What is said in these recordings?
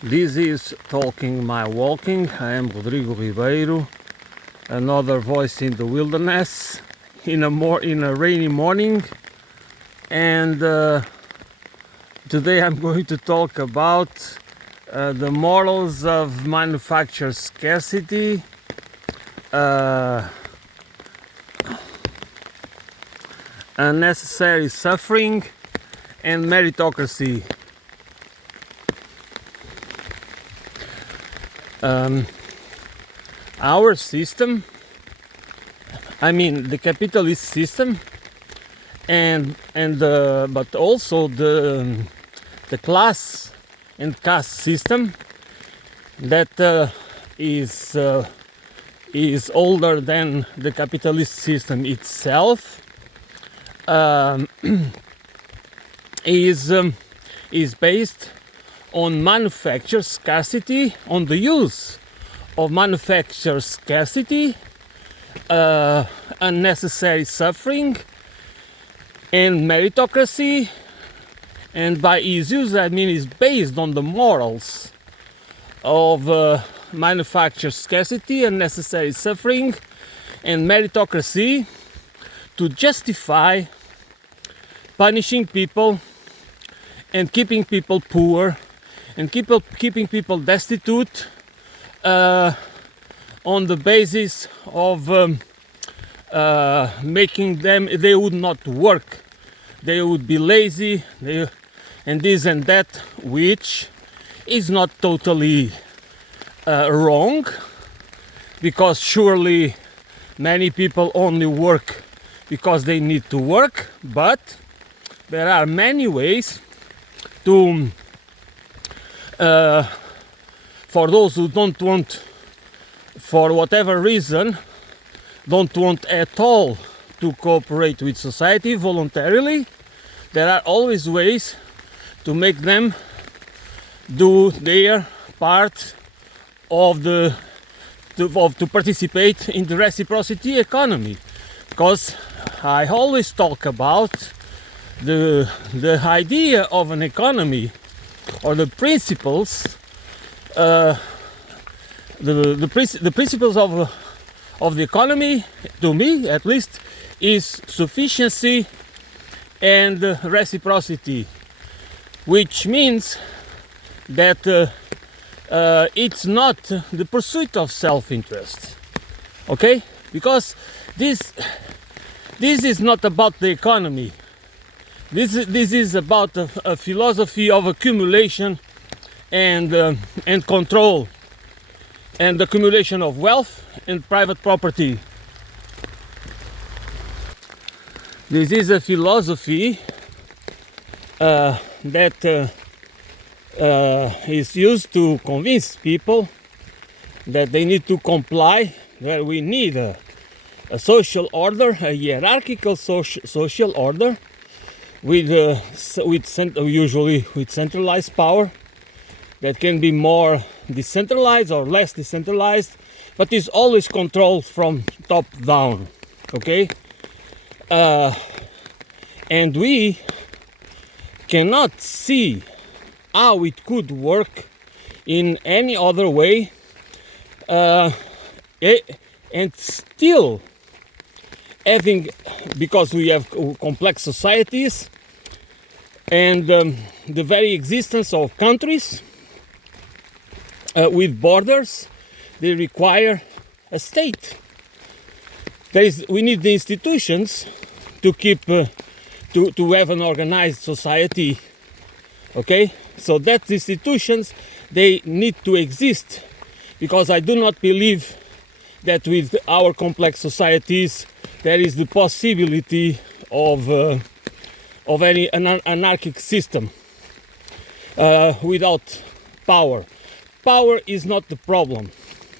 This is Talking My Walking. I am Rodrigo Ribeiro, another voice in the wilderness in a rainy morning, and today I'm going to talk about the morals of manufactured scarcity, unnecessary suffering, and meritocracy. Our system, the capitalist system, but also the class and caste system that is older than the capitalist system itself, is based on manufactured scarcity, on the use of manufactured scarcity, unnecessary suffering, and meritocracy. And by its use, I mean it's based on the morals of manufactured scarcity, unnecessary suffering, and meritocracy to justify punishing people and keeping people poor and keeping people destitute on the basis of making them, they would not work, they would be lazy, and this and that, which is not totally wrong, because surely many people only work because they need to work, but there are many ways to for those who don't want, for whatever reason, don't want at all to cooperate with society voluntarily, there are always ways to make them do their part of to participate in the reciprocity economy. Because I always talk about the idea of an economy, or the principles, the principles of the economy, to me at least, is sufficiency and reciprocity, which means that it's not the pursuit of self-interest, okay? Because this is not about the economy. This is about a philosophy of accumulation and control, and accumulation of wealth and private property. This is a philosophy that is used to convince people that they need to comply, that we need a social order, a hierarchical social order, usually with centralized power, that can be more decentralized or less decentralized, but is always controlled from top down, okay? And we cannot see how it could work in any other way, and still having, because we have complex societies, and the very existence of countries with borders, they require a state. We need the institutions to keep to have an organized society, okay? So that institutions, they need to exist, because I do not believe that with our complex societies there is the possibility of any anarchic system without power. Power is not the problem,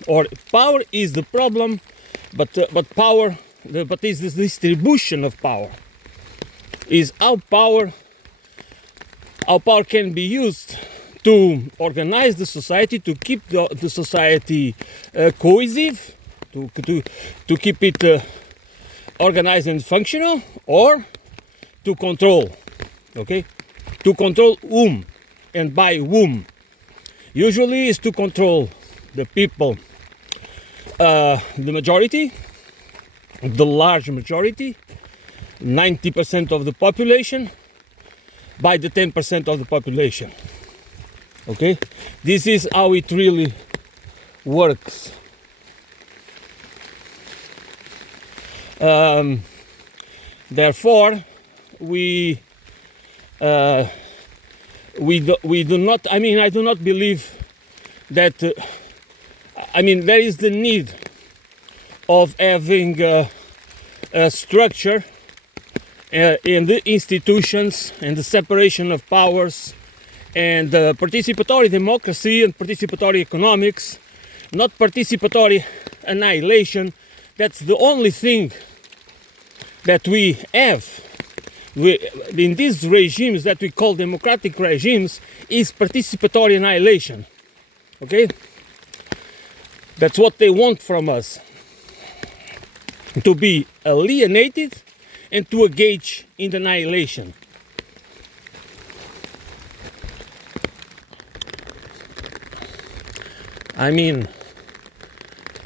or power is the problem, but is the distribution of power. Is how power can be used to organize the society, to keep the society cohesive, to keep it organized and functional, or to control, okay? To control whom and by whom. usually is to control the people, the majority, the large majority, 90% of the population, by the 10% of the population. Okay, this is how it really works. Therefore, we do not. I mean, I do not believe that. There is the need of having a structure in the institutions and the separation of powers and participatory democracy and participatory economics, not participatory annihilation. That's the only thing that we have in these regimes that we call democratic regimes, is participatory annihilation. Okay? That's what they want from us. To be alienated and to engage in annihilation. I mean,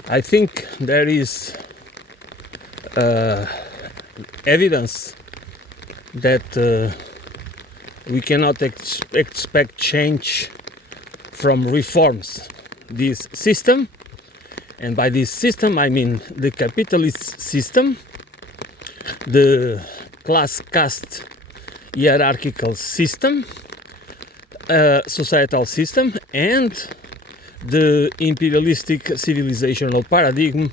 I think there is evidence that we cannot expect change from reforms. This system, and by this system I mean the capitalist system, the caste hierarchical system, societal system, and the imperialistic civilizational paradigm,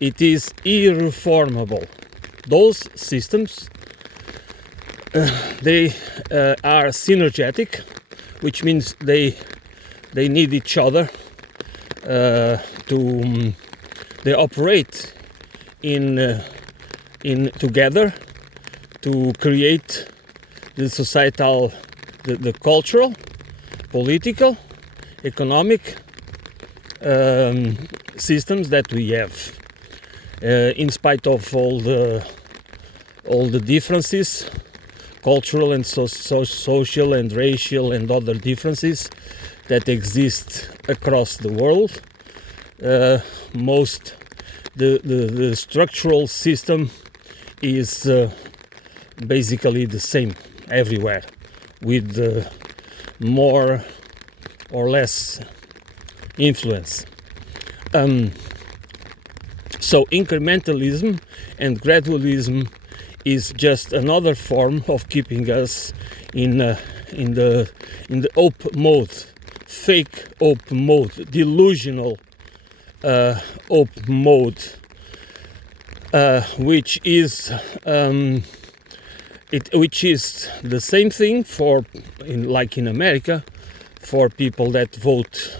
it is irreformable. Those systems, they are synergetic, which means they need each other. They operate in together to create the societal, the cultural, political, economic systems that we have. In spite of all the differences, cultural and social and racial and other differences that exist across the world, the structural system is basically the same everywhere, with more or less influence. So incrementalism and gradualism is just another form of keeping us in the hope mode, fake hope mode, delusional hope mode, which is the same thing like in America, for people that vote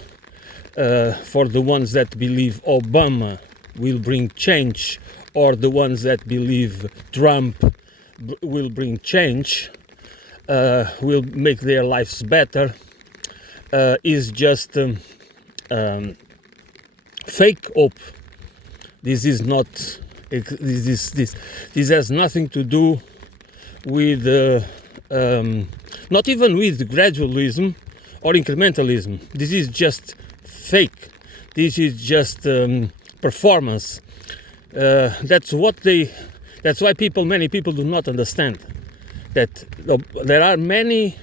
for the ones that believe Obama will bring change, or the ones that believe Trump will bring change, will make their lives better, is just fake hope. This is not. This has nothing to do with not even with gradualism or incrementalism. This is just fake. This is just performance. That's why many people do not understand that there are many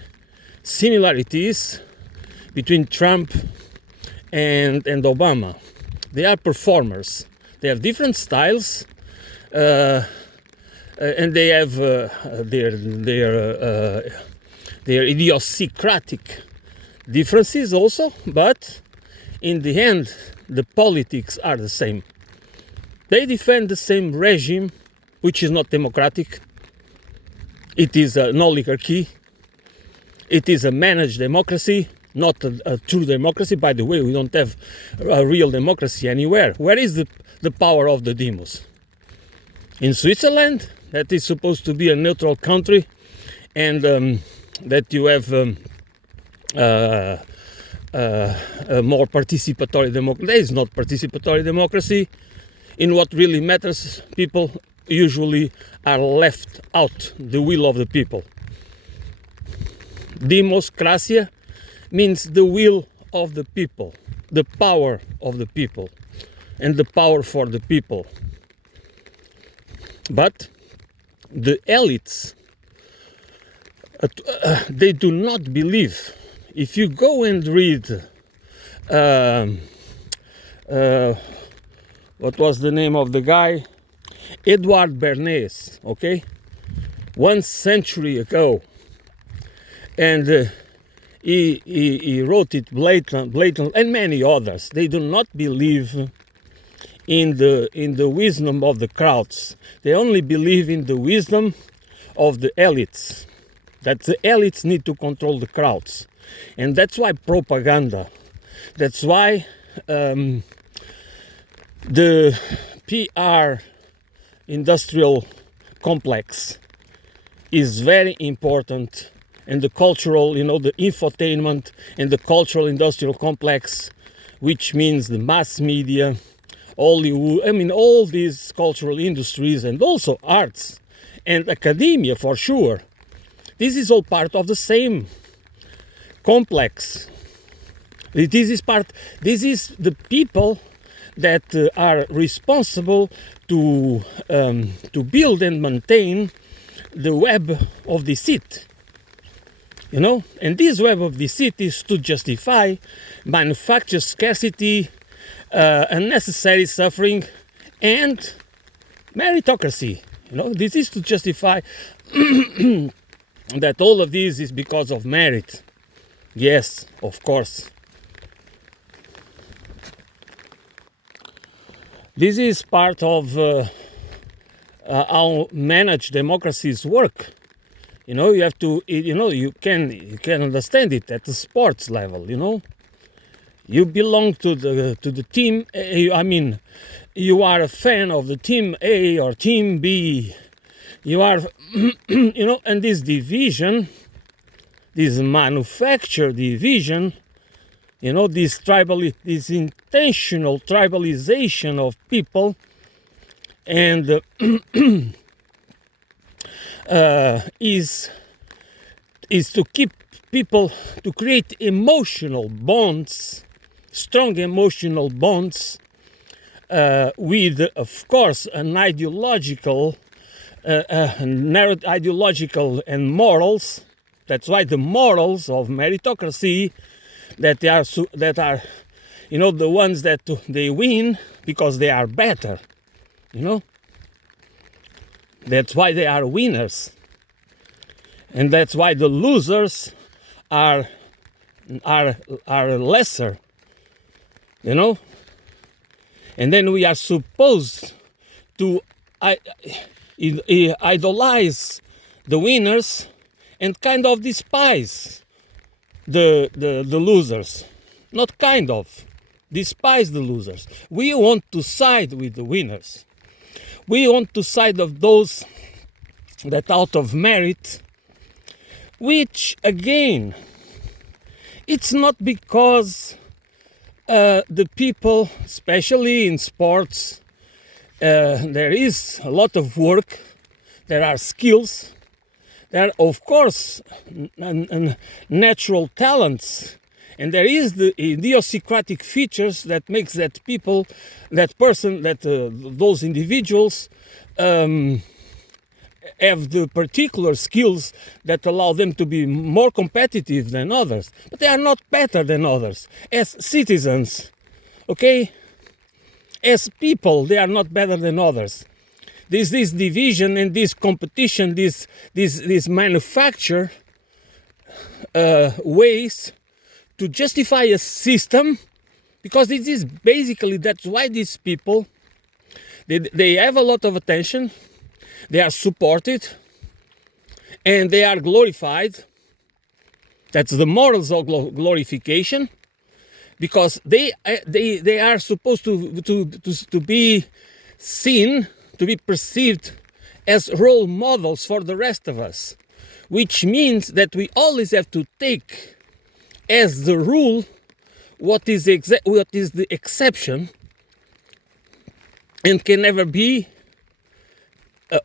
similarities between Trump and Obama. They are performers. They have different styles, and they have their idiosyncratic differences also. But in the end, the politics are the same. They defend the same regime, which is not democratic. It is an oligarchy. It is a managed democracy, not a true democracy. By the way, we don't have a real democracy anywhere. Where is the power of the demos? In Switzerland, that is supposed to be a neutral country, and that you have a more participatory democracy. There is not participatory democracy. In what really matters, people usually are left out, the will of the people. Democracy means the will of the people, the power of the people, and the power for the people. But the elites, they do not believe. If you go and read, what was the name of the guy? Edward Bernays, okay? 1 century ago. And he wrote it blatant, and many others. They do not believe in the wisdom of the crowds. They only believe in the wisdom of the elites. That the elites need to control the crowds. And that's why propaganda. That's why the PR industrial complex is very important, and the cultural, the infotainment and the cultural industrial complex, which means the mass media, Hollywood, all these cultural industries, and also arts and academia for sure. This is all part of the same complex. This is the people that are responsible to build and maintain the web of deceit, and this web of deceit is to justify manufacture scarcity, unnecessary suffering, and meritocracy. This is to justify that all of this is because of merit. Yes, of course. This is part of how managed democracies work. You have to, you can understand it at the sports level. You belong to the team. You are a fan of the team A or team B. You are, and this division, this manufactured division, this intentional tribalization of people, and is to keep people, to create emotional bonds, strong emotional bonds, with, of course, an ideological and morals. That's why the morals of meritocracy, that are the ones that they win because they are better. That's why they are winners, and that's why the losers are lesser. And then we are supposed to idolize the winners and kind of despise the losers. Not kind of. Despise the losers. We want to side with the winners. We want to side of those that out of merit, which again, it's not because the people, especially in sports, there is a lot of work, there are skills, there are of course natural talents, and there is the idiosyncratic features that makes those individuals have the particular skills that allow them to be more competitive than others. But they are not better than others. As citizens, okay? As people, they are not better than others. This division and this competition, this manufacture ways to justify a system, because it is basically, that's why these people, they have a lot of attention, they are supported, and they are glorified. That's the morals of glorification, because they are supposed to be seen, to be perceived as role models for the rest of us, which means that we always have to take as the rule what is the exception, and can never be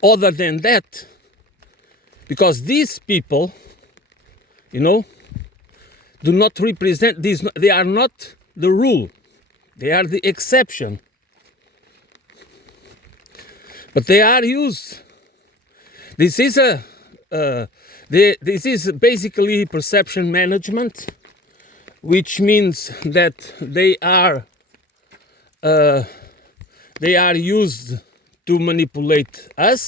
other than that, because these people, do do not represent these. They are not the rule. They are the exception. But they are used. This is this is basically perception management, which means that they are used to manipulate us,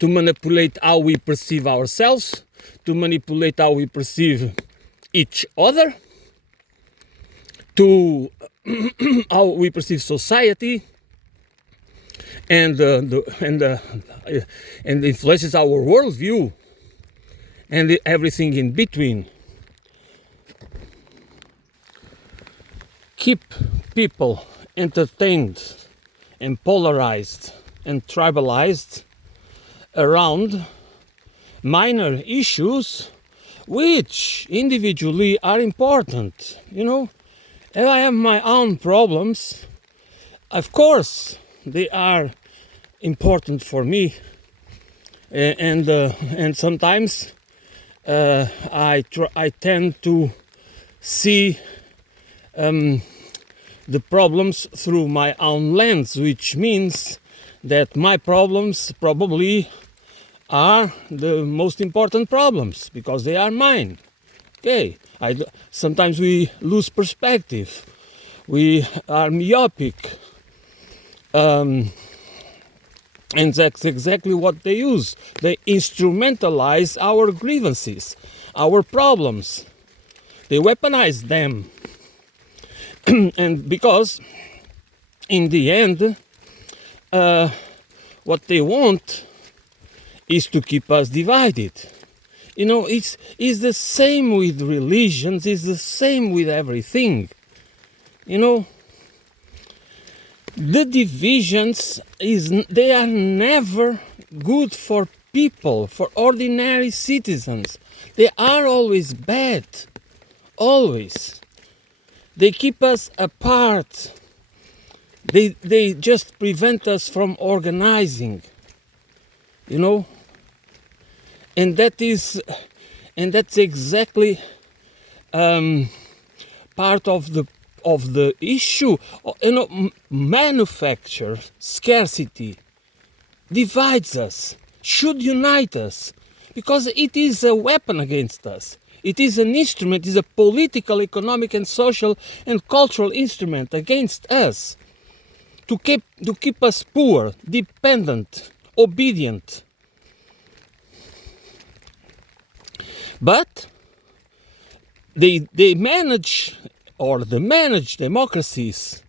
to manipulate how we perceive ourselves, to manipulate how we perceive each other, to how we perceive society, and influences our worldview and everything in between. Keep people entertained and polarized and tribalized around minor issues which individually are important. You know, if I have my own problems, of course they are important for me, and sometimes I tend to see the problems through my own lens, which means that my problems probably are the most important problems because they are mine. Okay, sometimes we lose perspective, we are myopic, and that's exactly what they use. They instrumentalize our grievances, our problems. They weaponize them. And because in the end, what they want is to keep us divided. You know, it's the same with religions, it's the same with everything. You know, the divisions, they are never good for people, for ordinary citizens. They are always bad, always. They keep us apart. They just prevent us from organizing, you know. And that's exactly part of the issue. You know, manufacture scarcity divides us, should unite us, because it is a weapon against us. It is an instrument, it is a political, economic and social and cultural instrument against us to keep us poor, dependent, obedient. But they manage, or the managed democracies,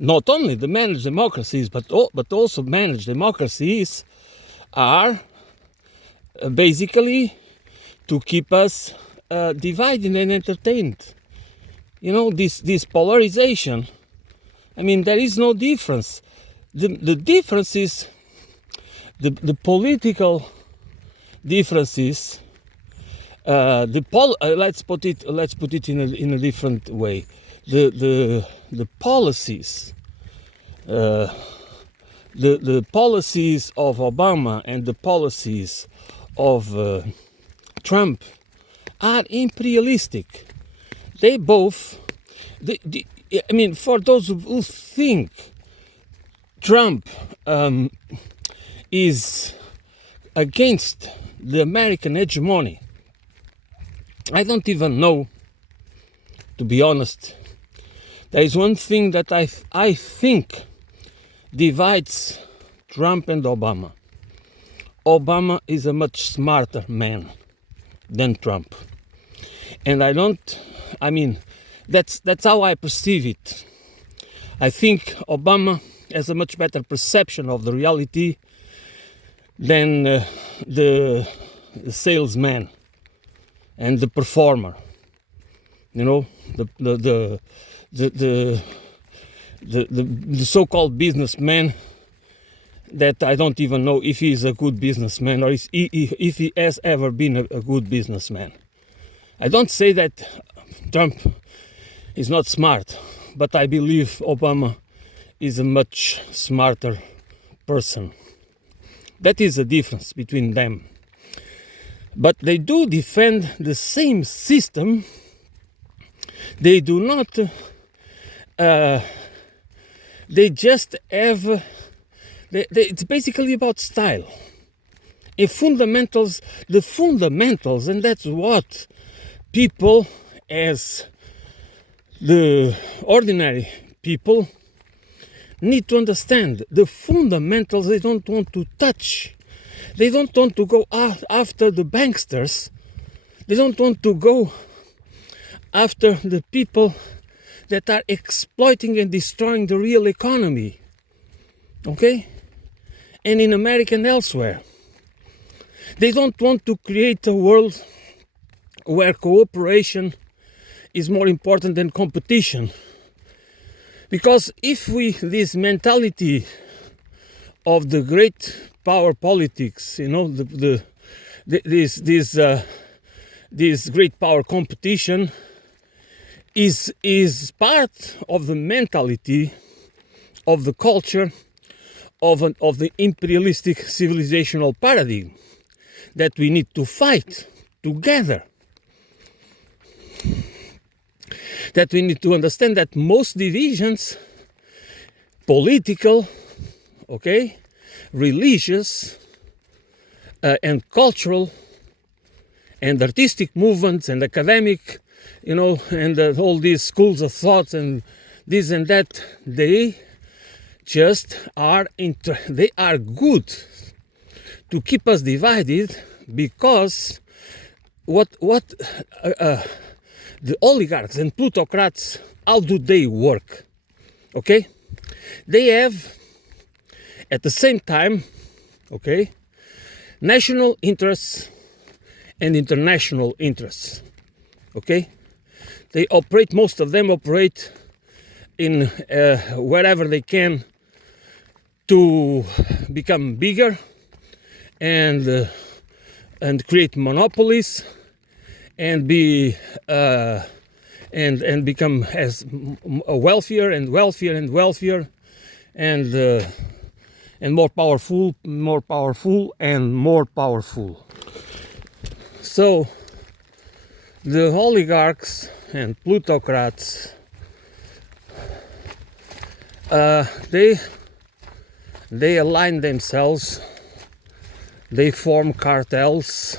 not only the managed democracies, but also managed democracies are basically to keep us divided and entertained. You know, this polarization. I mean, there is no difference. The difference is the political differences. Let's put it in a different way. The policies, the policies of Obama and the policies of Trump are imperialistic. They both, I mean, for those who think Trump is against the American hegemony, I don't even know, to be honest. There is one thing that I think divides Trump and Obama. Obama is a much smarter man than Trump. And that's how I perceive it. I think Obama has a much better perception of the reality than the salesman and the performer. You know, the so-called businessman that I don't even know if he is a good businessman or if he has ever been a good businessman. I don't say that Trump is not smart, but I believe Obama is a much smarter person. That is the difference between them. But they do defend the same system They do not, they just have, it's basically about style. In fundamentals, the fundamentals, and that's what people, as the ordinary people, need to understand. The fundamentals they don't want to touch. They don't want to go after the banksters. They don't want to go after the people that are exploiting and destroying the real economy. Okay? And in America and elsewhere. They don't want to create a world where cooperation is more important than competition. Because if this mentality of the great power politics, this great power competition is part of the mentality of the culture of the imperialistic civilizational paradigm that we need to fight together. That we need to understand that most divisions, political, religious, and cultural, and artistic movements, and academic, and all these schools of thought, and this and that, they just are they are good to keep us divided, because what the oligarchs and plutocrats, how do they work? Okay? They have, at the same time, national interests and international interests. Okay? They operate, most of them operate in wherever they can to become bigger and create monopolies and be and become as wealthier and wealthier and wealthier and more powerful and more powerful. So the oligarchs and plutocrats, they align themselves, they form cartels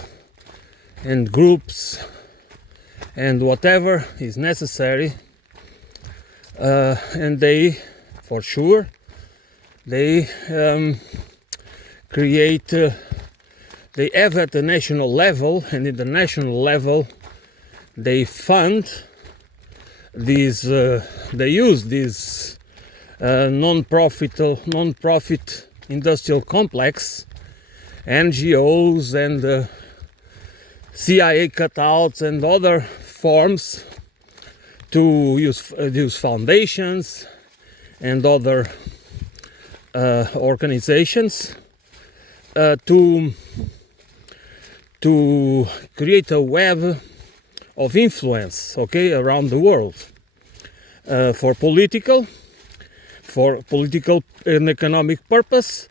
and groups and whatever is necessary, and they, for sure, they create, they have at the national level and international level, they fund these, they use this non-profit industrial complex, NGOs and CIA cutouts and other forms to use foundations and other organizations to create a web of influence, around the world, for political and economic purpose,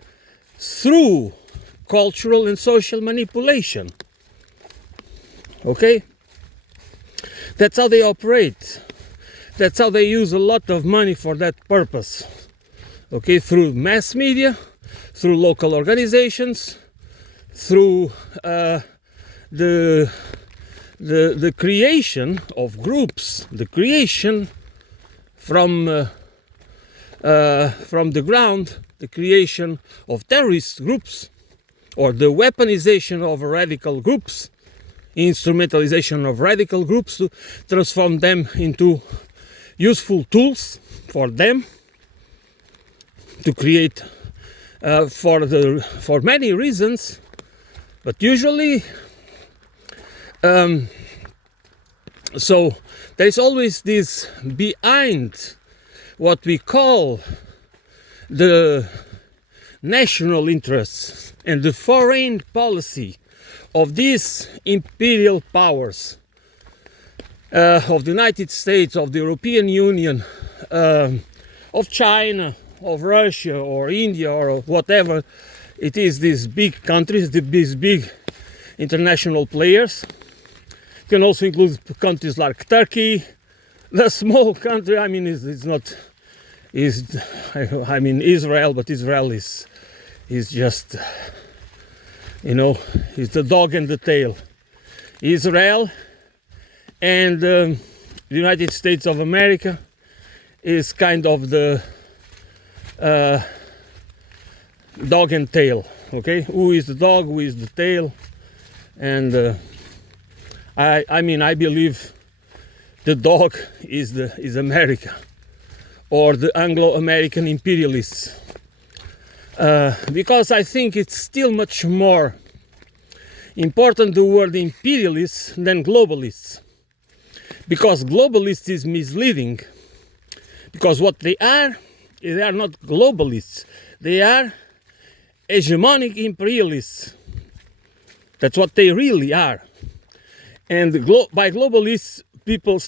through cultural and social manipulation. Okay? That's how they operate. That's how they use a lot of money for that purpose. Okay? Through mass media, through local organizations, through the creation of groups, the creation from the ground, the creation of terrorist groups, or the weaponization of radical groups, instrumentalization of radical groups to transform them into useful tools for them to create for many reasons, but usually so there is always this behind what we call the national interests and the foreign policy of these imperial powers of the United States, of the European Union, of China, of Russia or India or whatever it is, these big countries, these big international players. Can also include countries like Turkey, the small country, I mean, it's not, I mean, Israel, but Israel is just, it's the dog and the tail. Israel and the United States of America is kind of the dog and tail. Okay, who is the dog? Who is the tail? And I believe the dog is America, or the Anglo-American imperialists, because I think it's still much more important the word imperialists than globalists, because globalist is misleading, because what they are not globalists, they are hegemonic imperialists. That's what they really are. And by globalists, people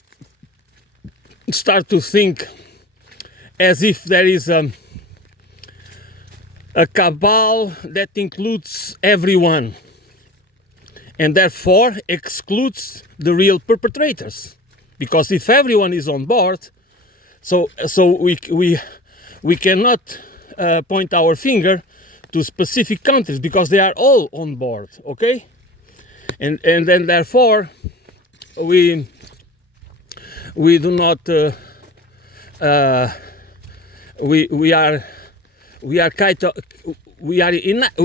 start to think as if there is a cabal that includes everyone and therefore excludes the real perpetrators. Because if everyone is on board, so we cannot point our finger to specific countries because they are all on board, okay? And then therefore we do not we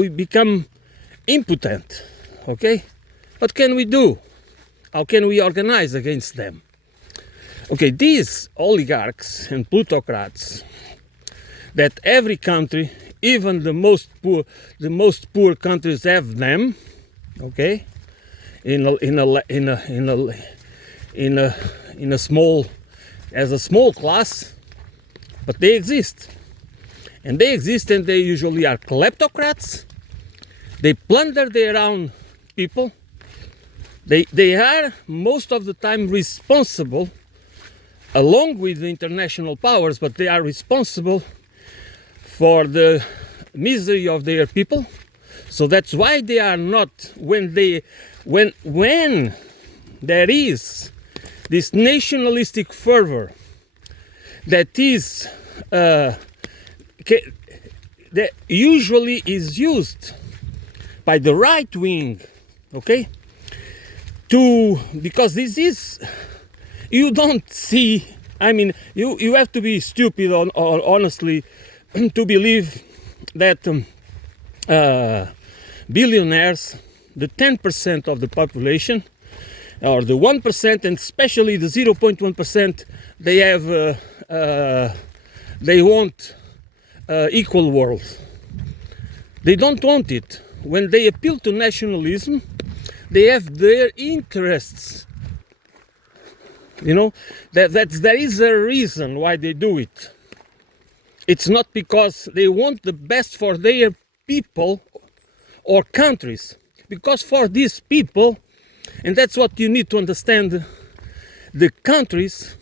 become impotent, okay? What can we do? How can we organize against them? Okay, these oligarchs and plutocrats that every country, even the most poor countries have them, okay, in a small class, but they exist, and they usually are kleptocrats. They plunder their own people. They are most of the time responsible, along with the international powers, but they are responsible for the misery of their people. So that's why they are not, when there is this nationalistic fervor that is that usually is used by the right wing, okay, because this is, you don't see, I mean, you have to be stupid or honestly to believe that billionaires, the 10% of the population, or the 1%, and especially the 0.1%, they want equal world. They don't want it. When they appeal to nationalism, they have their interests. There is a reason why they do it. It's not because they want the best for their people or countries. Because for these people, and that's what you need to understand, the countries,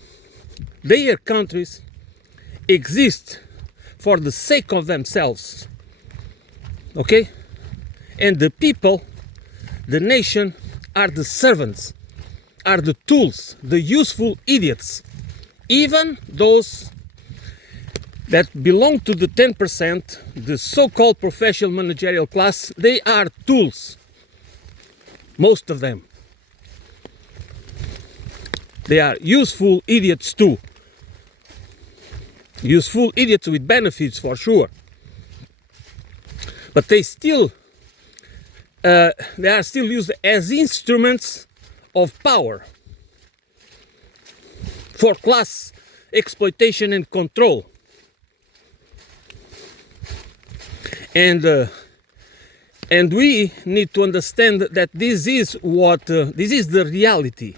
their countries, exist for the sake of themselves. Okay? And the people, the nation, are the servants, are the tools, the useful idiots. Even those that belong to the 10%, the so-called professional managerial class, they are tools. Most of them. They are useful idiots too. Useful idiots with benefits for sure. But they are still used as instruments of power for class exploitation and control. And we need to understand that this is the reality.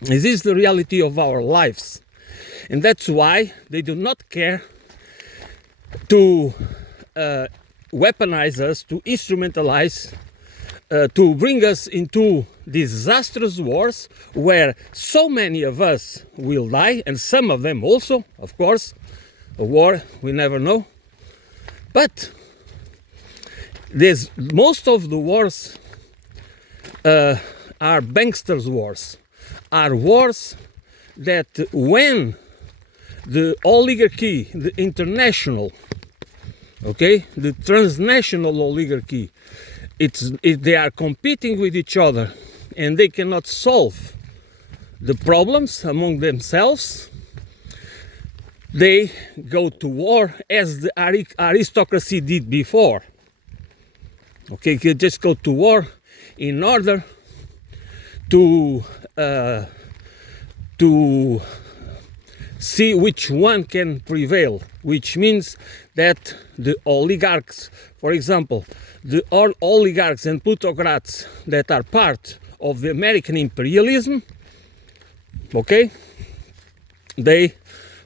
This is the reality of our lives. And that's why they do not care to weaponize us, to instrumentalize, to bring us into disastrous wars where so many of us will die, and some of them also, of course. A war, we never know. But most of the wars are banksters' wars, are wars that when the oligarchy, the international, okay, the transnational oligarchy, they are competing with each other and they cannot solve the problems among themselves, they go to war as the aristocracy did before. Okay, you just go to war in order to see which one can prevail, which means that the oligarchs, for example, the oligarchs and plutocrats that are part of the American imperialism, okay, they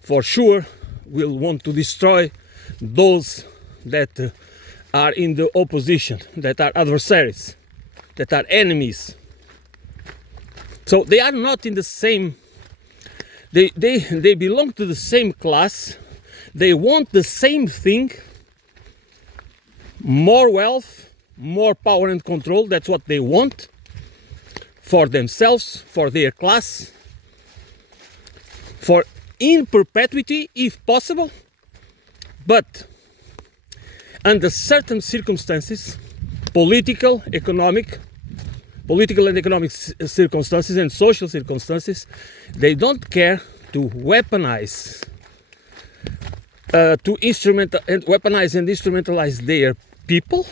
for sure will want to destroy those that are in the opposition, that are adversaries, that are enemies. So they are not in the same, they belong to the same class, they want the same thing, more wealth, more power and control, that's what they want for themselves, for their class, for in perpetuity if possible, but under certain circumstances, political and economic circumstances and social circumstances, they don't care to weaponize, weaponize and instrumentalize their people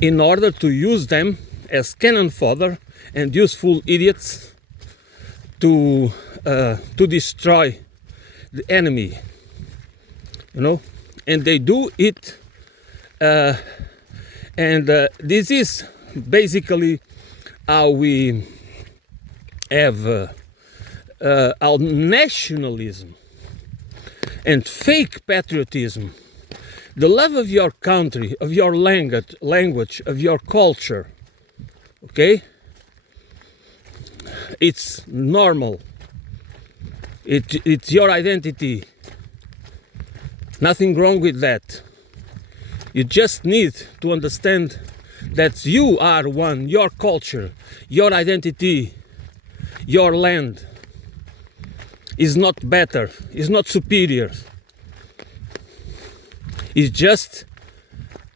in order to use them as cannon fodder and useful idiots to destroy the enemy, you know, and they do it, and this is basically how we have our nationalism and fake patriotism, the love of your country, of your language, of your culture, okay? It's normal. It's your identity. Nothing wrong with that. You just need to understand that you are one, your culture, your identity, your land is not better, is not superior. It's just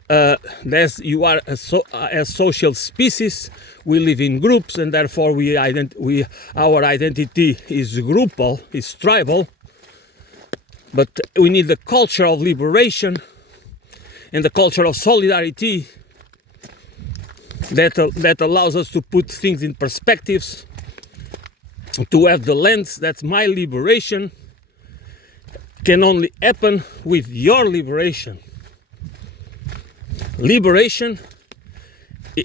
that you are a social species. We live in groups, and therefore our identity is groupal, is tribal. But we need the culture of liberation and the culture of solidarity that allows us to put things in perspectives, to have the lens. That's my liberation can only happen with your liberation. Liberation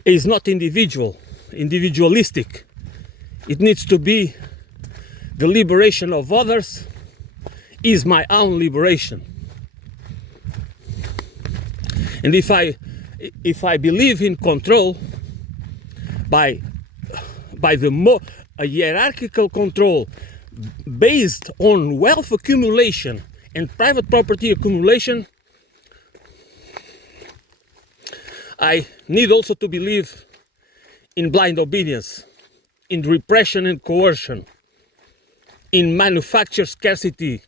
is not individualistic. It needs to be the liberation of others is my own liberation. And if I believe in control by a hierarchical control based on wealth accumulation and private property accumulation, I need also to believe in blind obedience, in repression and coercion, in manufactured scarcity,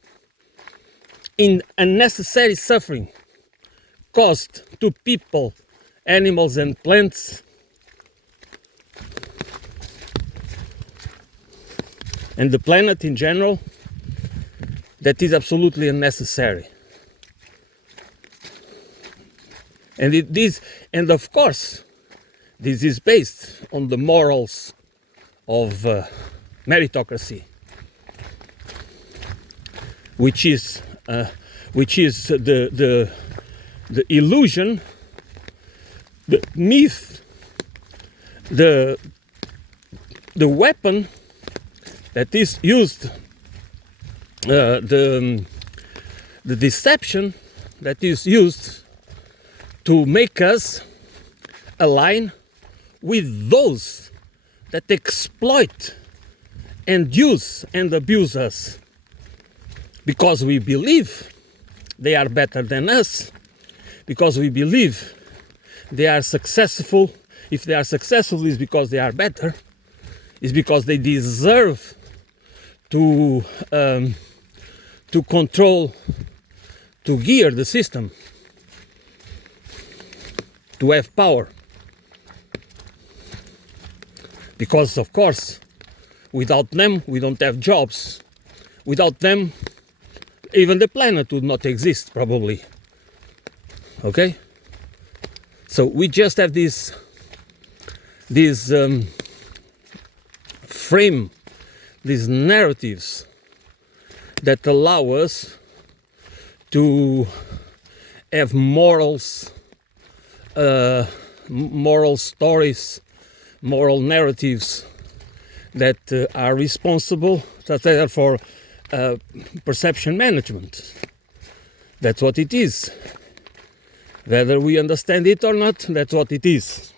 in unnecessary suffering caused to people, animals and plants, and the planet in general, that is absolutely unnecessary. And of course, this is based on the morals of meritocracy, which is the illusion, the myth, the weapon that is used, the deception that is used to make us align with those that exploit and use and abuse us, because we believe they are better than us, because we believe they are successful. If they are successful, it's because they are better. is because they deserve to control, to gear the system, to have power. Because, of course, without them, we don't have jobs. Without them, even the planet would not exist, probably. Okay? So we just have this frame, these narratives that allow us to have morals, moral stories, moral narratives that are responsible for perception management. That's what it is. Whether we understand it or not, that's what it is.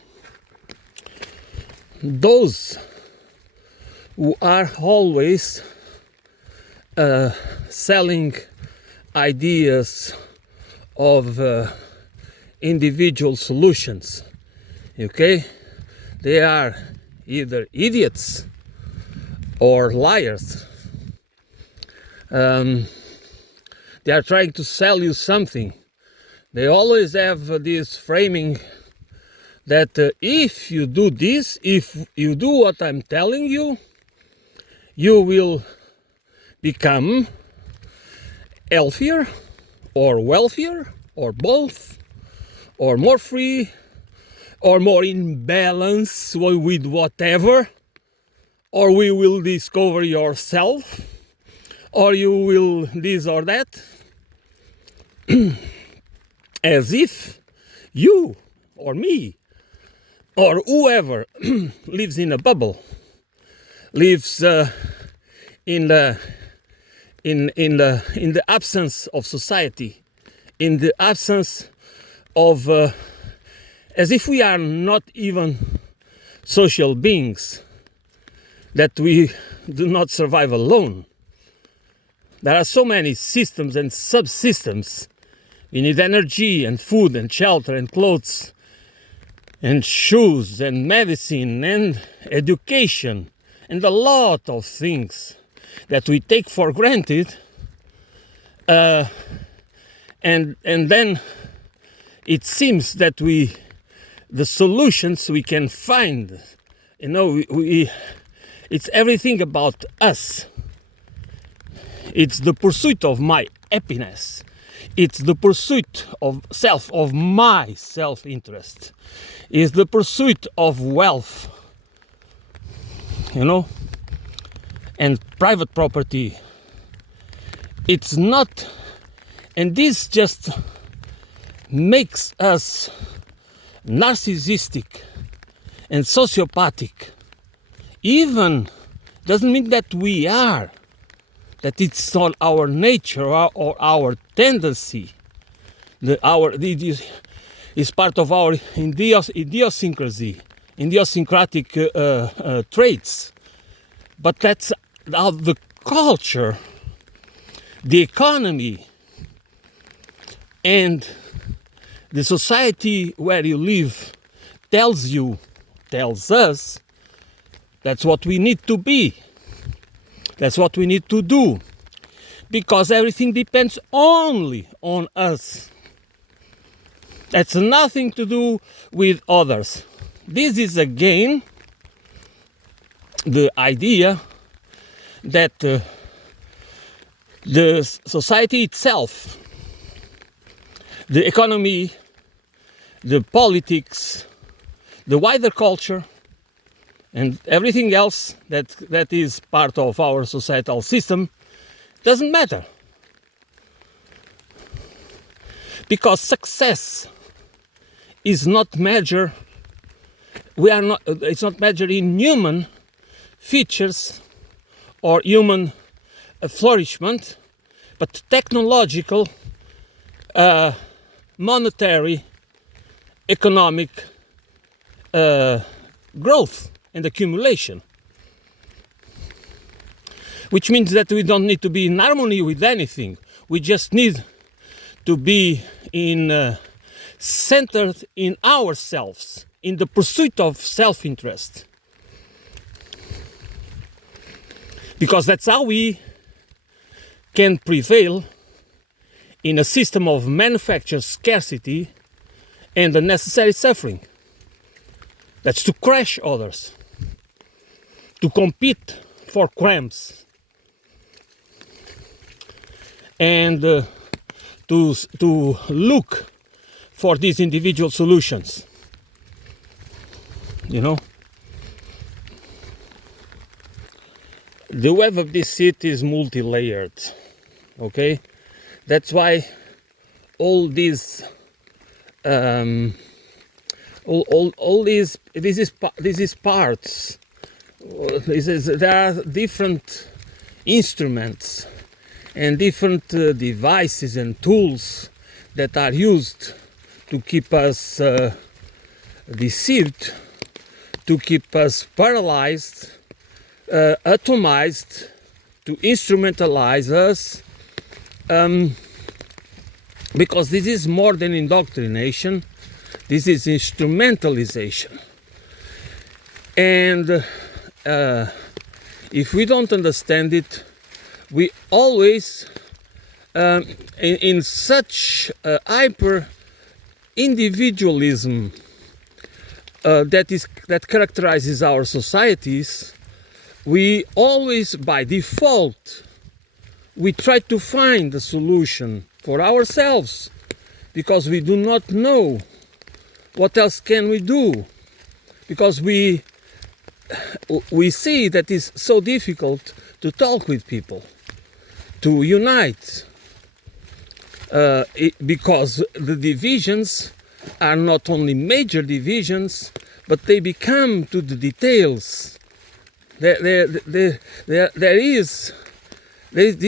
Those who are always selling ideas of individual solutions, okay? They are either idiots or liars. They are trying to sell you something. They always have this framing that if you do this, if you do what I'm telling you, you will become healthier or wealthier or both, or more free or more in balance with whatever, or we will discover yourself, or you will this or that. As if you or me or whoever lives in a bubble, lives in the absence of society, in the absence of, as if we are not even social beings, that we do not survive alone. There are so many systems and subsystems. We need energy and food and shelter and clothes and shoes and medicine and education and a lot of things that we take for granted, and then it seems that the solutions we can find, it's everything about us. It's the pursuit of my happiness. It's the pursuit of my self-interest. It's the pursuit of wealth, and private property. It's not, and this just makes us narcissistic and sociopathic. Even doesn't mean that we are, that it's not our nature or our tendency. It is part of our idiosyncrasy, idiosyncratic traits. But that's how the culture, the economy, and the society where you live tells us, that's what we need to be. That's what we need to do. Because everything depends only on us. That's nothing to do with others. This is again the idea that the society itself, the economy, the politics, the wider culture, and everything else that is part of our societal system doesn't matter. Because success is not measured, it's not measured in human features or human flourishment, but technological, monetary, economic growth and accumulation. Which means that we don't need to be in harmony with anything. We just need to be centered in ourselves, in the pursuit of self-interest. Because that's how we can prevail in a system of manufactured scarcity and unnecessary suffering. That's to crush others, to compete for crumbs, and to look for these individual solutions. You know, the web of this city is multi-layered. Okay, that's why all these all these parts. There are different instruments and different devices and tools that are used to keep us deceived, to keep us paralyzed, atomized, to instrumentalize us, because this is more than indoctrination, this is instrumentalization. And if we don't understand it, we always, in such hyper individualism that characterizes our societies, we always, by default, we try to find a solution for ourselves, because we do not know what else can we do, because we see that it's so difficult to talk with people, to unite, because the divisions are not only major divisions, but they become to the details. This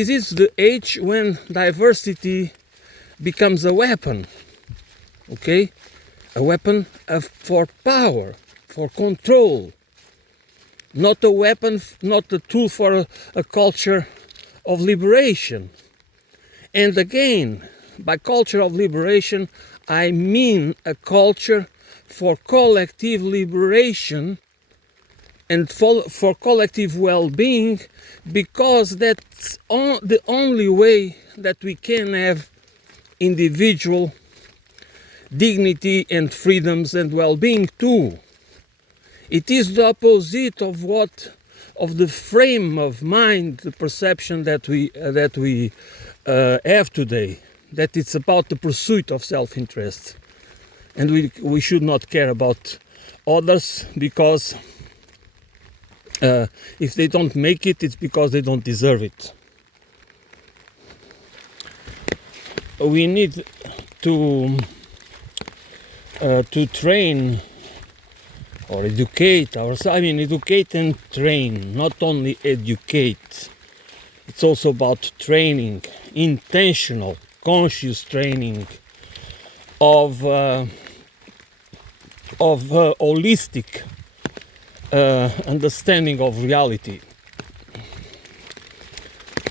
is the age when diversity becomes a weapon, okay? A weapon for power, for control. Not a weapon, not a tool for a culture of liberation. And again, by culture of liberation, I mean a culture for collective liberation and for collective well-being, because that's the only way that we can have individual dignity and freedoms and well-being too. It is the opposite of the frame of mind, the perception that we have today, that it's about the pursuit of self-interest, and we should not care about others, because if they don't make it, it's because they don't deserve it. We need to train or educate ourselves. I mean, educate and train, not only educate. It's also about training, intentional, conscious training of holistic understanding of reality.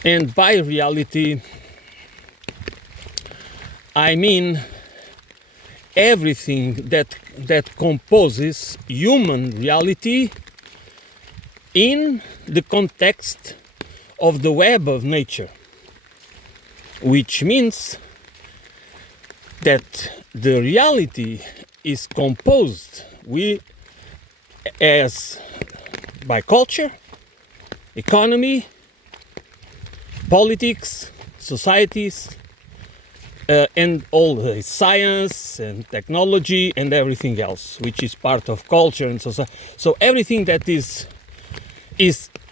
And by reality, I mean everything that composes human reality in the context of the web of nature, which means that the reality is composed by culture, economy, politics, societies, and all the science and technology and everything else, which is part of culture and society. So everything that is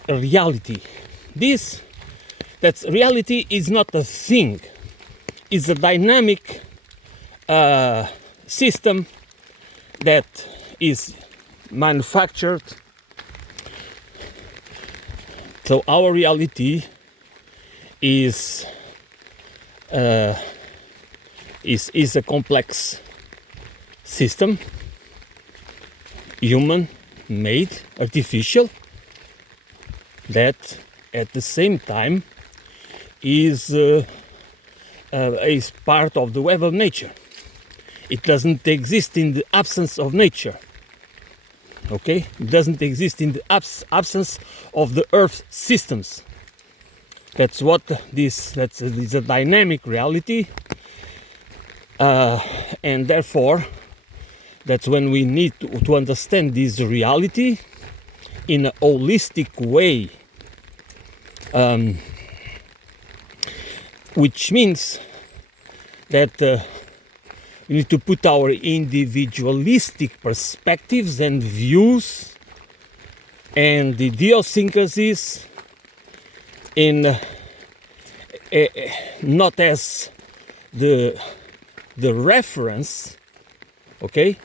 reality. That's reality is not a thing. It's a dynamic system that is manufactured. So our reality is a complex system, human-made, artificial, that at the same time is part of the web of nature. It doesn't exist in the absence of nature. Okay, it doesn't exist in the absence of the Earth systems. That's what this is a dynamic reality, and therefore that's when we need to understand this reality in a holistic way, which means that we need to put our individualistic perspectives and views and idiosyncrasies in not as the reference, okay,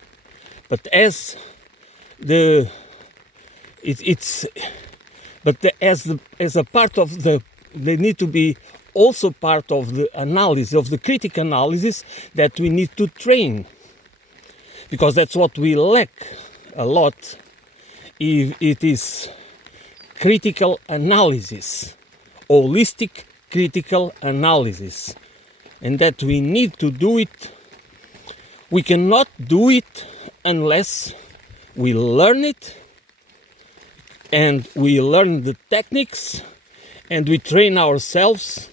but as as a part of the, they need to be also part of the analysis, of the critical analysis that we need to train, because that's what we lack a lot. If it is critical analysis, holistic critical analysis, and that we need to do it. We cannot do it unless we learn it, and we learn the techniques, and we train ourselves,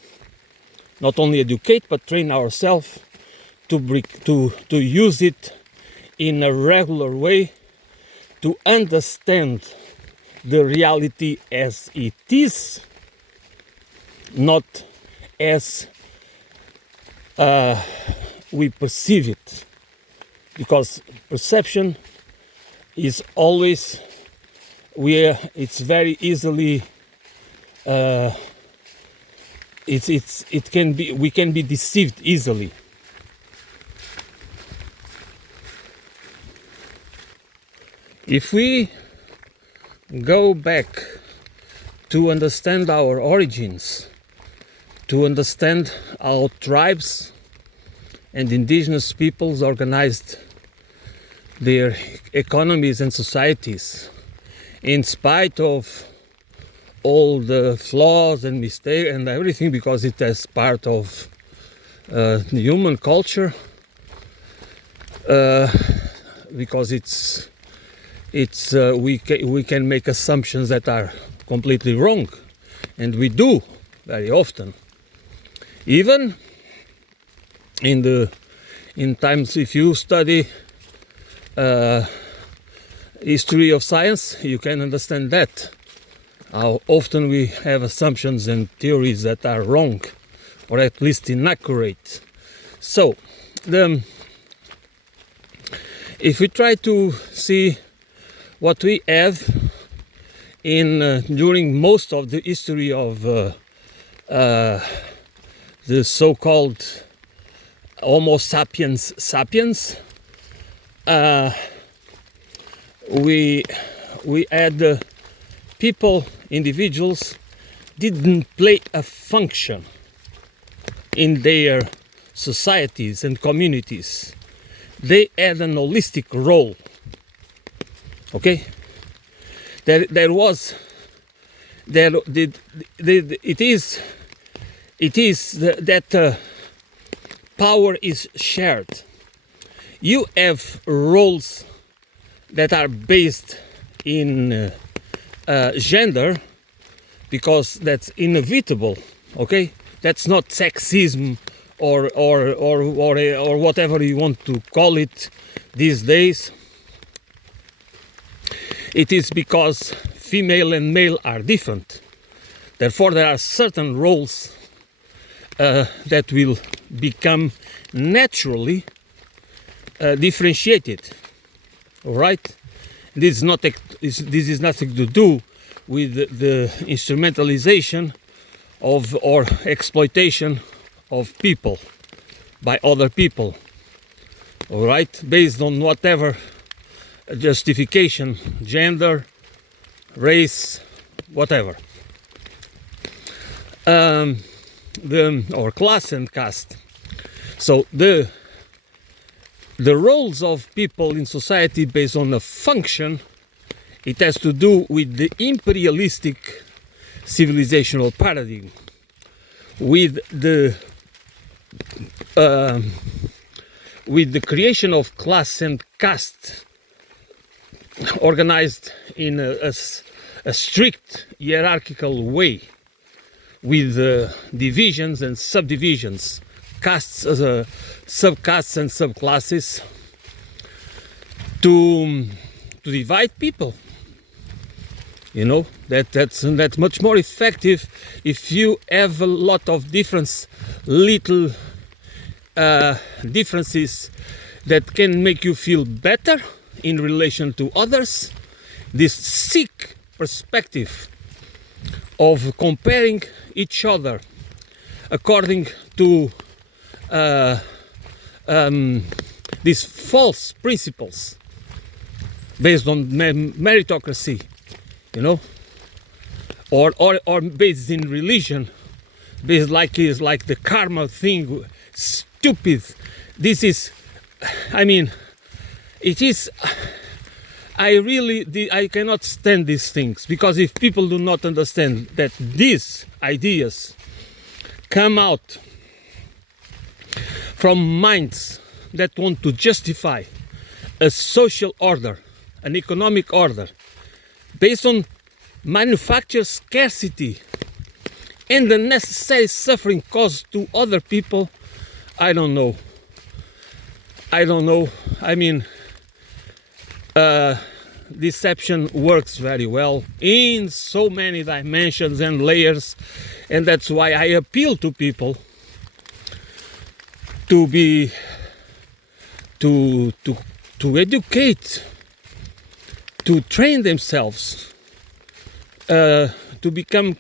not only educate but train ourselves to use it in a regular way, to understand the reality as it is, not as we perceive it, because perception is always it's very easily we can be deceived easily. If we go back to understand our origins, to understand how tribes and indigenous peoples organized their economies and societies, in spite of all the flaws and mistakes and everything, because it is part of the human culture, because we can make assumptions that are completely wrong, and we do very often. Even in times, if you study history of science, you can understand that, how often we have assumptions and theories that are wrong, or at least inaccurate. So if we try to see what we have in during most of the history of the so-called Homo sapiens sapiens, we had people, individuals, didn't play a function in their societies and communities. They had an holistic role. Okay, it is that power is shared. You have roles that are based in gender, because that's inevitable. Okay, that's not sexism or whatever you want to call it these days. It is because female and male are different. Therefore, there are certain roles that will become naturally differentiated. All right. This is nothing to do with the instrumentalization of or exploitation of people by other people. All right, based on whatever justification, gender, race, whatever, or class and caste. So the roles of people in society based on a function, it has to do with the imperialistic civilizational paradigm, with the creation of class and caste organized in a strict hierarchical way, with divisions and subdivisions, castes, subcastes and subclasses, to divide people. You know, that's much more effective if you have a lot of little differences that can make you feel better in relation to others. This sick perspective of comparing each other according to these false principles based on meritocracy, you know, or based in religion, based like the karma thing, stupid. This is, I mean, it is. I cannot stand these things, because if people do not understand that these ideas come out from minds that want to justify a social order, an economic order, based on manufactured scarcity and the necessary suffering caused to other people, I don't know. I mean, deception works very well in so many dimensions and layers, and that's why I appeal to people to educate, to train themselves, to become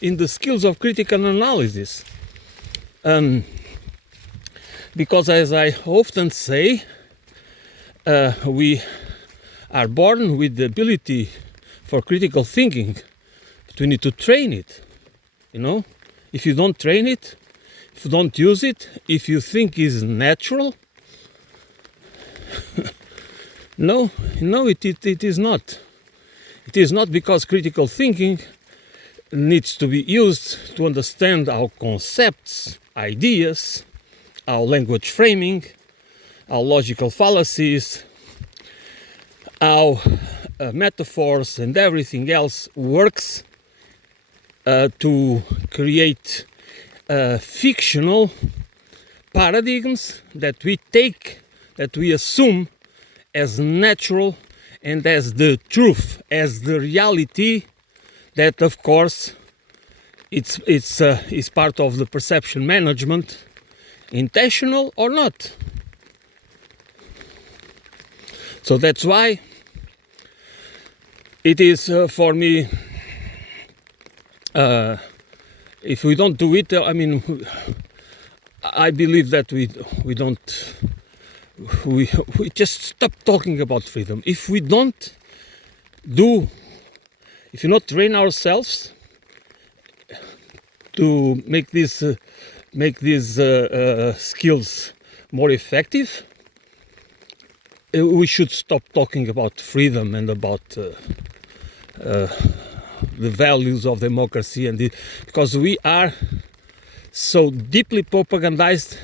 in the skills of critical analysis, because, as I often say, we are born with the ability for critical thinking, but we need to train it. You know, if you don't train it, if you don't use it, if you think it's natural, no, it is not. It is not, because critical thinking needs to be used to understand our concepts, ideas, our language framing, our logical fallacies, how metaphors and everything else works to create fictional paradigms that we assume as natural and as the truth, as the reality, that of course it's part of the perception management, intentional or not. So that's why it is for me, if we don't do it, I mean, I believe that we just stop talking about freedom. If we not train ourselves to make these skills more effective, we should stop talking about freedom and about the values of democracy, because we are so deeply propagandized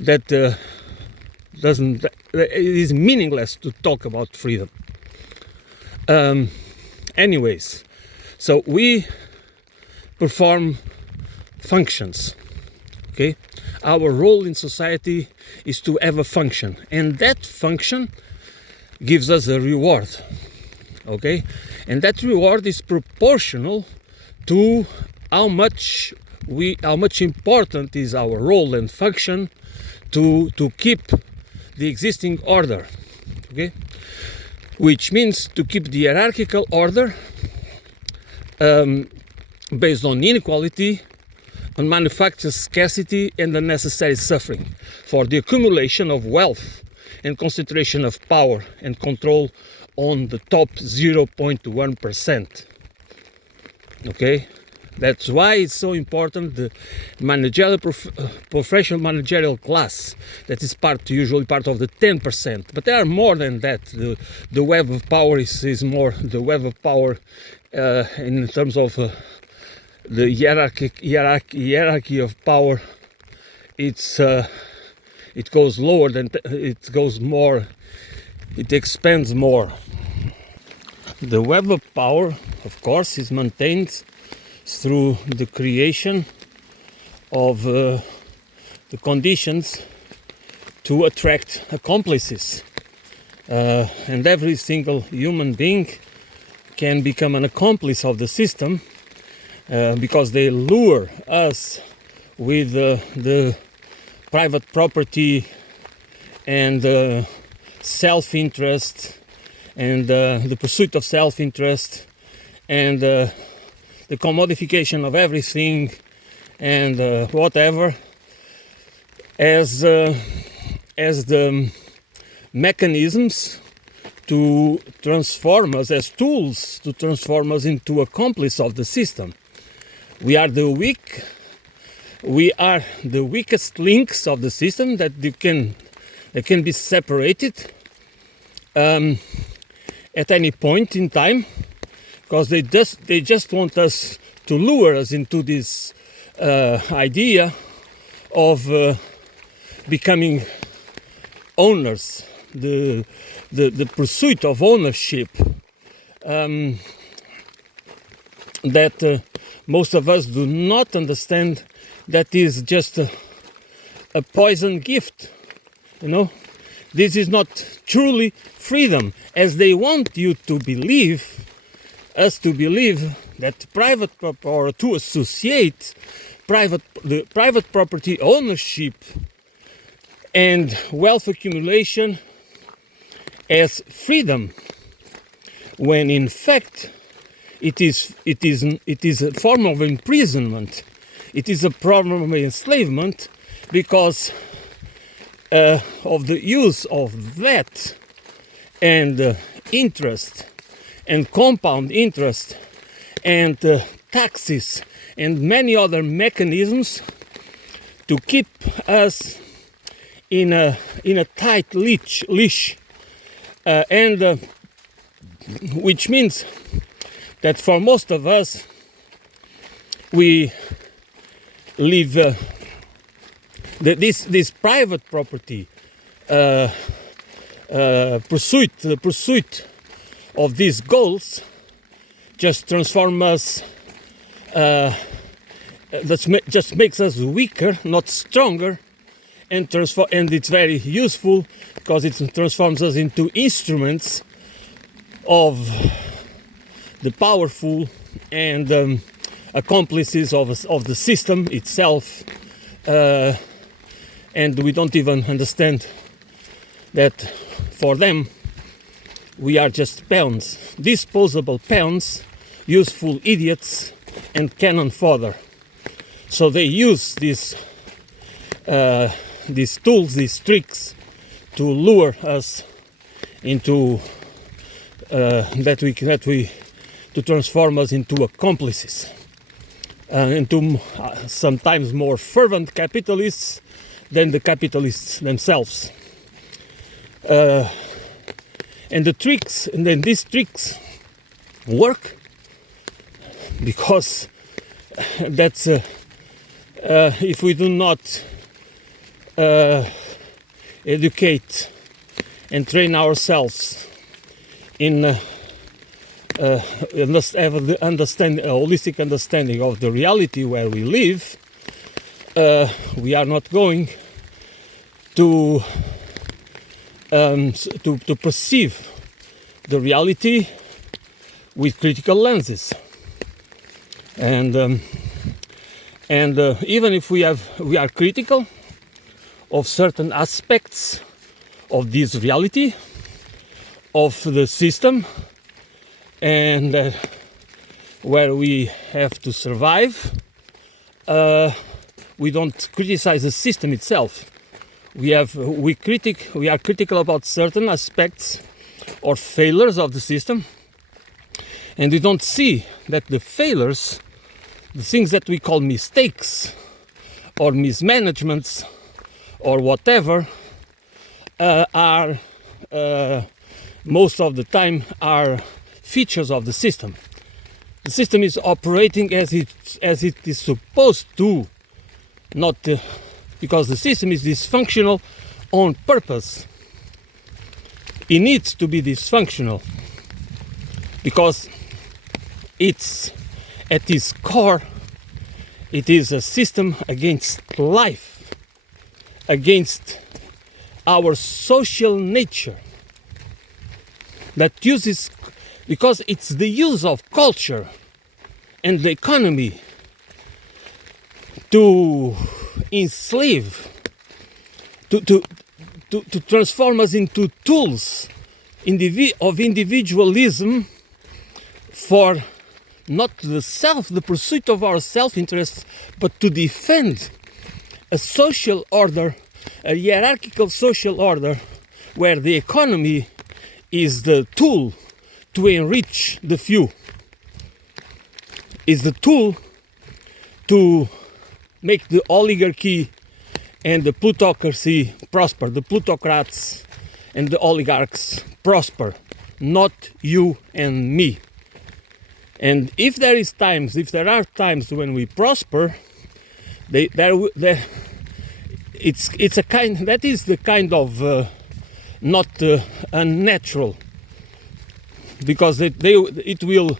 that it is meaningless to talk about freedom. Anyways, so we perform functions. Okay, our role in society is to have a function, and that function gives us a reward. Okay, and that reward is proportional to how much important is our role and function to keep the existing order. Okay, which means to keep the hierarchical order based on inequality, on manufactured scarcity, and the necessary suffering for the accumulation of wealth and concentration of power and control on the top 0.1%. Okay, that's why it's so important, the managerial professional managerial class, that is usually part of the 10%, but there are more than that. The web of power is more. The web of power in terms of the hierarchy of power, it goes lower than it goes more it expands more. The web of power, of course, is maintained through the creation of the conditions to attract accomplices. And every single human being can become an accomplice of the system because they lure us with the private property and self-interest and the pursuit of self-interest and the commodification of everything and whatever as the mechanisms to transform us, as tools to transform us into accomplice of the system. We are the weakest links of the system that can be separated at any point in time, because they just want us to lure us into this idea of becoming owners, the pursuit of ownership that most of us do not understand. That is just a poison gift, you know. This is not truly freedom, as they want you to believe, us to believe that private or to associate the private property ownership and wealth accumulation as freedom, when in fact it is a form of imprisonment. It is a problem of enslavement because of the use of that and interest and compound interest and taxes and many other mechanisms to keep us in a tight leash, and which means that for most of us we live this private property the pursuit of these goals just transform us, just makes us weaker, not stronger, and it's very useful because it transforms us into instruments of the powerful and accomplices of the system itself, and we don't even understand that for them we are just pawns, disposable pawns, useful idiots and cannon fodder. So they use these tools, these tricks to lure us into to transform us into accomplices, into sometimes more fervent capitalists than the capitalists themselves. And then these tricks work because that's if we do not educate and train ourselves in have the holistic understanding of the reality where we live, we are not going to perceive the reality with critical lenses, and even if we are critical of certain aspects of this reality of the system, and where we have to survive, we don't criticize the system itself. We are critical about certain aspects or failures of the system, and we don't see that the failures, the things that we call mistakes or mismanagements or whatever, are most of the time are features of the system. The system is operating as it is supposed to, not because the system is dysfunctional on purpose. it needs to be dysfunctional because it's at its core, it is a system against life, against our social nature that uses, because it's the use of culture and the economy to enslave, to transform us into tools of individualism for not the pursuit of our self-interest, but to defend a social order, a hierarchical social order, where the economy is the tool to enrich the few, is the tool to make the oligarchy and the plutocracy prosper, the plutocrats and the oligarchs prosper, not you and me. And if there are times when we prosper, it's a kind, that is the kind of not unnatural, because they will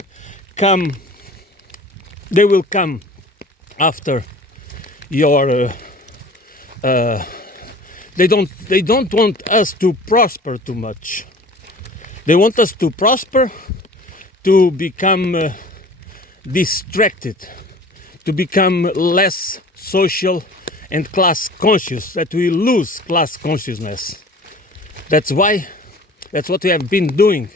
come after your they don't want us to prosper too much. They want us to prosper, to become distracted, to become less social and class conscious, that we lose class consciousness. That's what we have been doing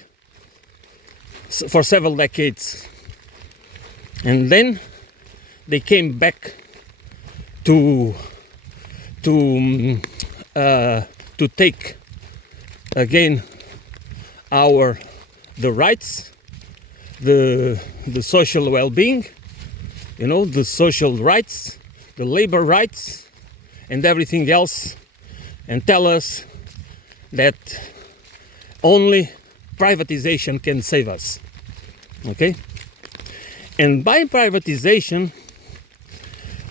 for several decades. And then they came back to take again the rights, the social well-being, the social rights, the labor rights, and everything else, and tell us that only privatization can save us. Okay? And by privatization,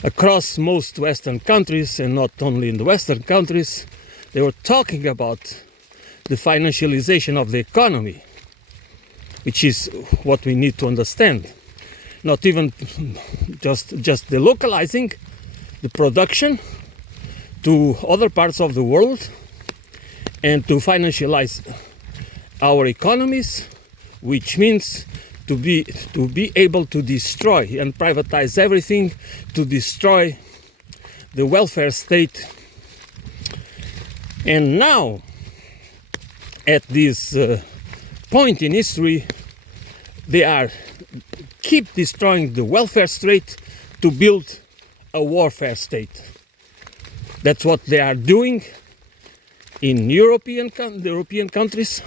across most Western countries, and not only in the Western countries, they were talking about the financialization of the economy, which is what we need to understand. Not even just delocalizing the production to other parts of the world and to financialize our economies, which means to be able to destroy and privatize everything, to destroy the welfare state. And now, at this point in history, they keep destroying the welfare state to build a warfare state. That's what they are doing in the European countries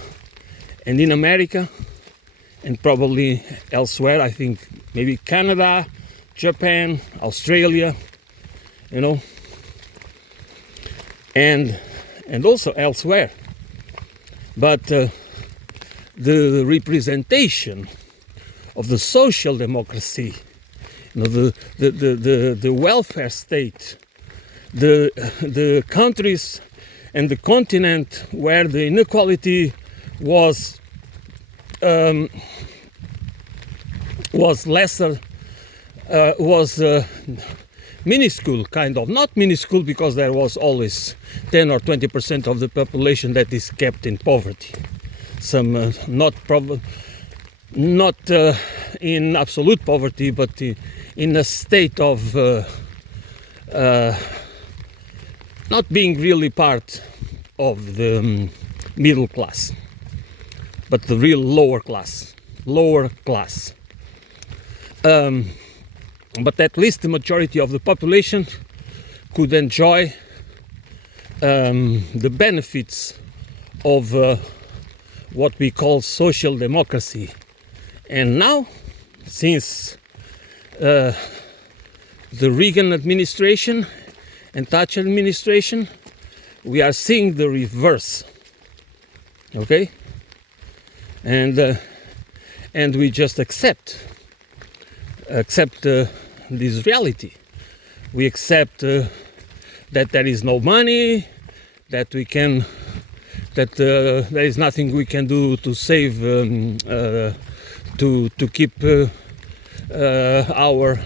and in America, and probably elsewhere. I think maybe Canada, Japan, Australia, and also elsewhere. But the representation of the social democracy, the welfare state, the countries and the continent where the inequality was lesser, was minuscule, kind of. Not minuscule, because there was always 10 or 20% of the population that is kept in poverty. Some not in absolute poverty, but in a state of not being really part of the middle class, but the real lower class. But at least the majority of the population could enjoy the benefits of what we call social democracy. And now, since the Reagan administration and Thatcher administration, we are seeing the reverse. Okay? And we just accept this reality. We accept that there is no money, that that there is nothing we can do to save, to keep our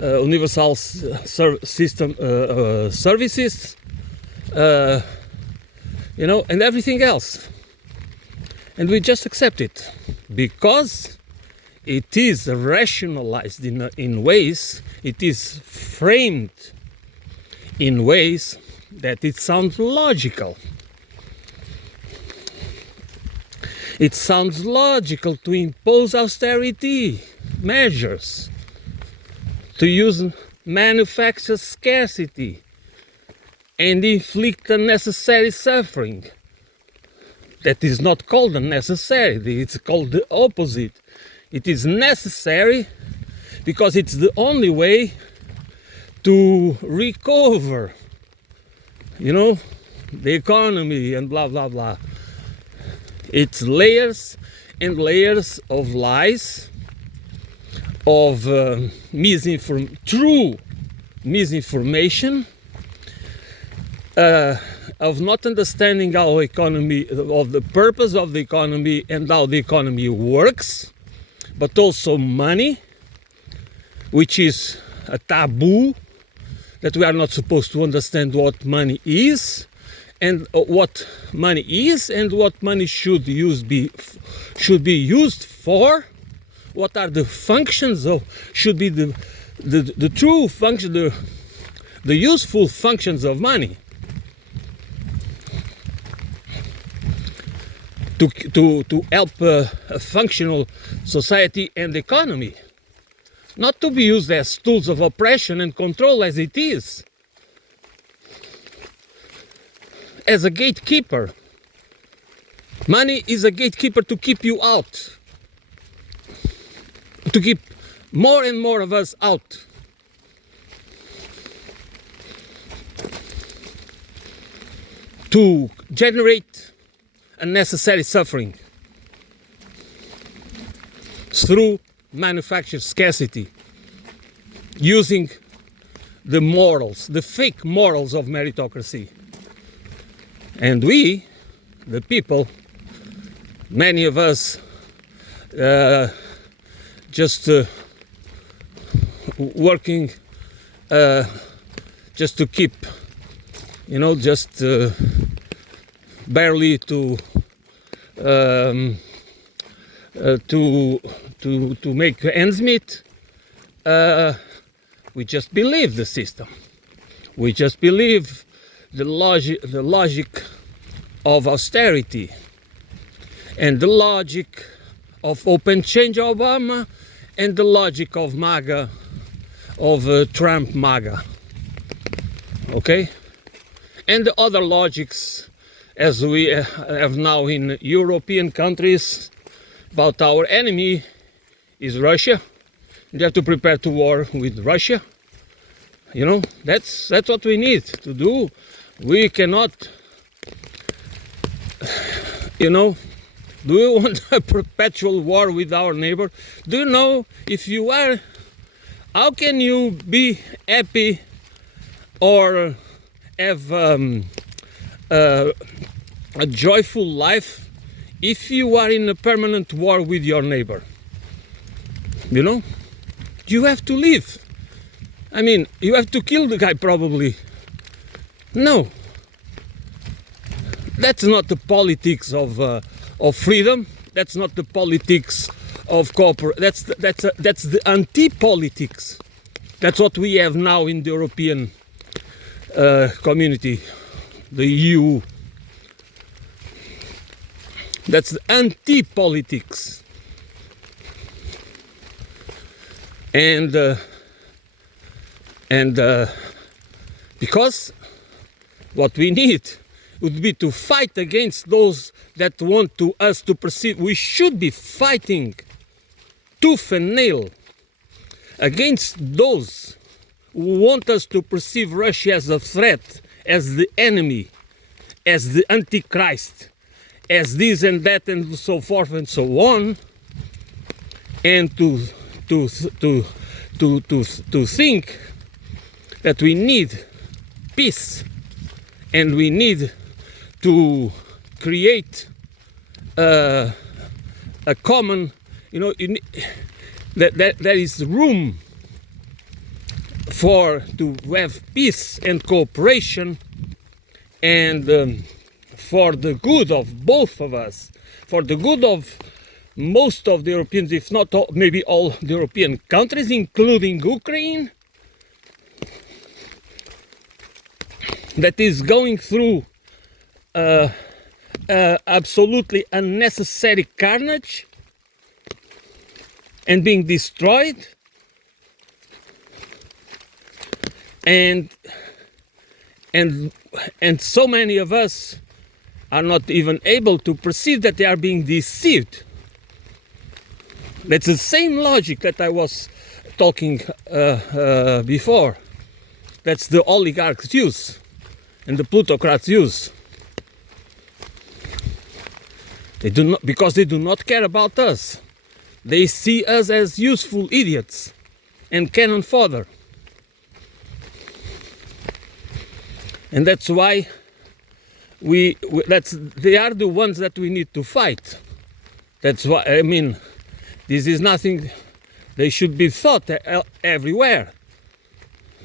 universal system services, and everything else. And we just accept it because it is rationalized in ways, it is framed in ways that it sounds logical. It sounds logical to impose austerity measures, to use manufactured scarcity and inflict unnecessary suffering. That is not called unnecessary, it's called the opposite. It is necessary because it's the only way to recover, the economy and blah, blah, blah. It's layers and layers of lies, of true misinformation, of not understanding our economy, of the purpose of the economy and how the economy works, but also money, which is a taboo, that we are not supposed to understand what money is, and what money is, and what money should be used for. What are the functions of, should be the true function, the useful functions of money. To help a functional society and economy, not to be used as tools of oppression and control as it is, as a gatekeeper. Money is a gatekeeper to keep you out, to keep more and more of us out. To generate unnecessary suffering through manufactured scarcity, using the morals, the fake morals of meritocracy. And we, the people, many of us, just working just to keep, barely to make ends meet. We just believe the system. We just believe the logic of austerity and the logic of open change Obama and the logic of MAGA, of Trump MAGA. Okay? And the other logics as we have now in European countries about our enemy is Russia. They have to prepare to war with Russia. That's what we need to do. We cannot, do we want a perpetual war with our neighbor? Do you know, if you are, how can you be happy or have a joyful life if you are in a permanent war with your neighbor? You have to live. I mean, you have to kill the guy probably. No, that's not the politics of freedom. That's not the politics of cooperation. That's the anti-politics. That's what we have now in the European community, the EU. That's the anti-politics. And because what we need would be to fight against those that want us to perceive. We should be fighting tooth and nail against those who want us to perceive Russia as a threat, as the enemy, as the Antichrist, as this and that and so forth and so on, and to think that we need peace and we need to create a common, that there is room to have peace and cooperation, and for the good of both of us, for the good of most of the Europeans, if not all, maybe all the European countries, including Ukraine, that is going through absolutely unnecessary carnage and being destroyed, and so many of us are not even able to perceive that they are being deceived. That's the same logic that I was talking before. That's the oligarchs use and the plutocrats use. They do not, because they do not care about us. They see us as useful idiots and cannon fodder. And that's why they are the ones that we need to fight. That's why, I mean, this is nothing, they should be thought everywhere.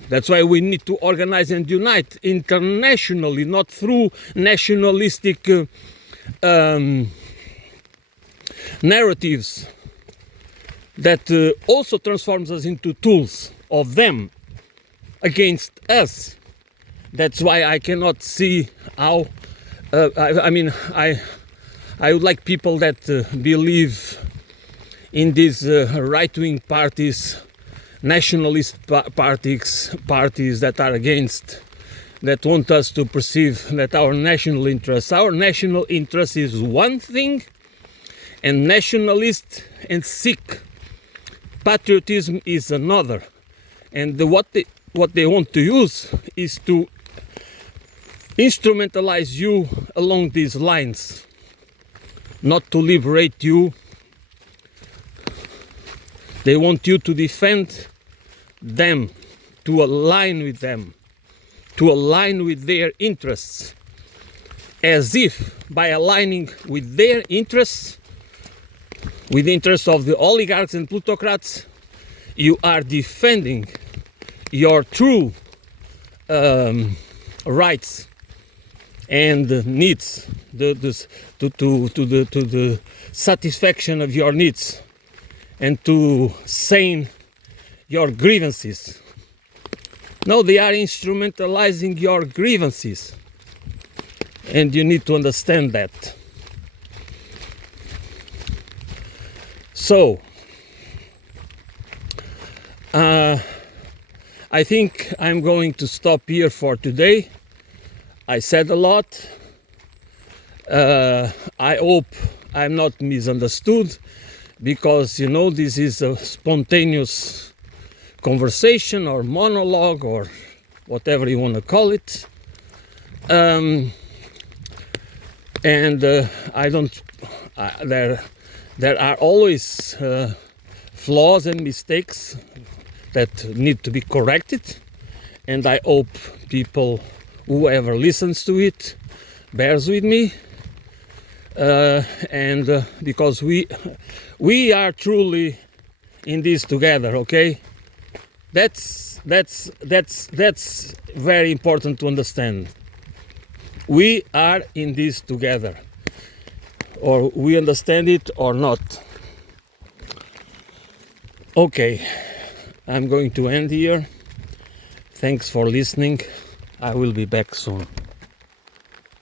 That's why we need to organize and unite internationally, not through nationalistic narratives that also transforms us into tools of them against us. That's why I cannot see how, I would like people that believe in these right-wing parties, nationalist parties that are against, that want us to perceive that our national interest is one thing, and nationalist and Sikh patriotism is another. And what they want to use is to instrumentalize you along these lines, not to liberate you. They want you to defend them, to align with them, to align with their interests, as if by aligning with their interests, with the interests of the oligarchs and plutocrats, you are defending your true rights and needs, to the satisfaction of your needs, and to sane your grievances. No, they are instrumentalizing your grievances, and you need to understand that. So, I think I'm going to stop here for today. I said a lot. I hope I'm not misunderstood, because this is a spontaneous conversation or monologue or whatever you want to call it. I don't. There are always flaws and mistakes that need to be corrected, and I hope people, whoever listens to it, bears with me, and because we are truly in this together, okay? That's very important to understand. We are in this together, or we understand it or not. Okay, I'm going to end here. Thanks for listening. I will be back soon.